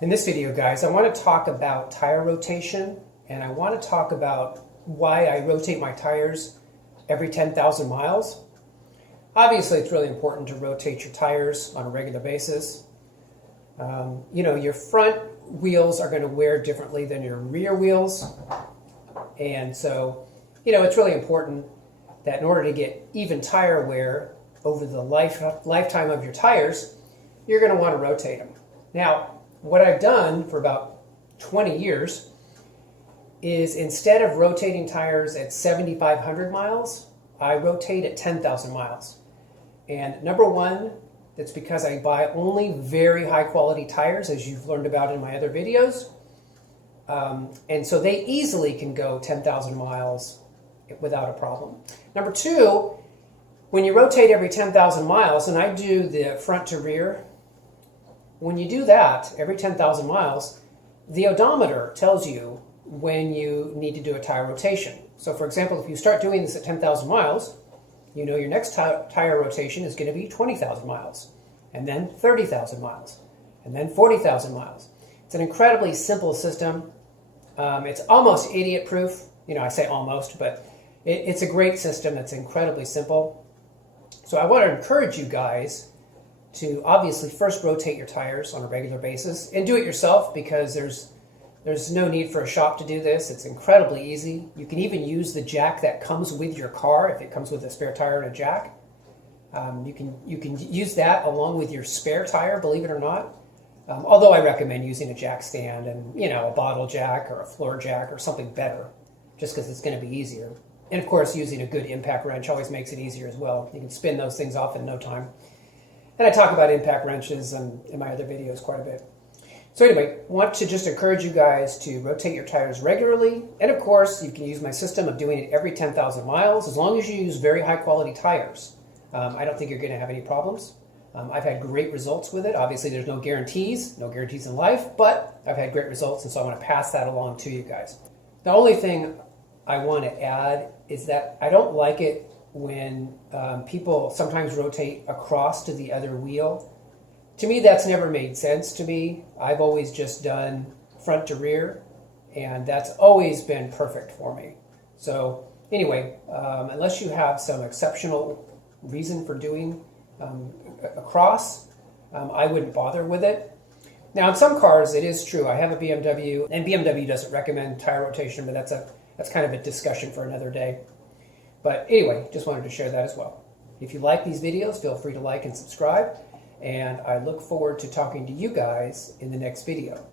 In this video, guys, I want to talk about tire rotation, and I want to talk about why I rotate my tires every 10,000 miles. Obviously, it's really important to rotate your tires on a regular basis. Your front wheels are going to wear differently than your rear wheels. And so, it's really important that in order to get even tire wear over the lifetime of your tires, you're going to want to rotate them. Now, what I've done for about 20 years is instead of rotating tires at 7,500 miles, I rotate at 10,000 miles. And number one, that's because I buy only very high quality tires, as you've learned about in my other videos. And so they easily can go 10,000 miles without a problem. Number two, when you rotate every 10,000 miles, and I do the front to rear, when you do that every 10,000 miles, the odometer tells you when you need to do a tire rotation. So for example, if you start doing this at 10,000 miles, you know your next tire rotation is going to be 20,000 miles, and then 30,000 miles, and then 40,000 miles. It's an incredibly simple system. It's almost idiot-proof. I say almost, but it's a great system. It's incredibly simple. So I want to encourage you guys to obviously first rotate your tires on a regular basis, and do it yourself because there's no need for a shop to do this. It's incredibly easy. You can even use the jack that comes with your car if it comes with a spare tire and a jack. You can use that along with your spare tire, believe it or not. Although I recommend using a jack stand and a bottle jack or a floor jack or something better, just because it's going to be easier. And of course, using a good impact wrench always makes it easier as well. You can spin those things off in no time. And I talk about impact wrenches in my other videos quite a bit. So anyway, want to just encourage you guys to rotate your tires regularly. And of course, you can use my system of doing it every 10,000 miles, as long as you use very high quality tires. I don't think you're going to have any problems. I've had great results with it. Obviously, there's no guarantees in life, but I've had great results, and so I want to pass that along to you guys. The only thing I want to add is that I don't like it when people sometimes rotate across to the other wheel. To me, that's never made sense to me. I've always just done front to rear, and that's always been perfect for me. So anyway, unless you have some exceptional reason for doing across, I wouldn't bother with it. Now, in some cars, it is true. I have a BMW, and BMW doesn't recommend tire rotation, but that's kind of a discussion for another day. But anyway, just wanted to share that as well. If you like these videos, feel free to like and subscribe. And I look forward to talking to you guys in the next video.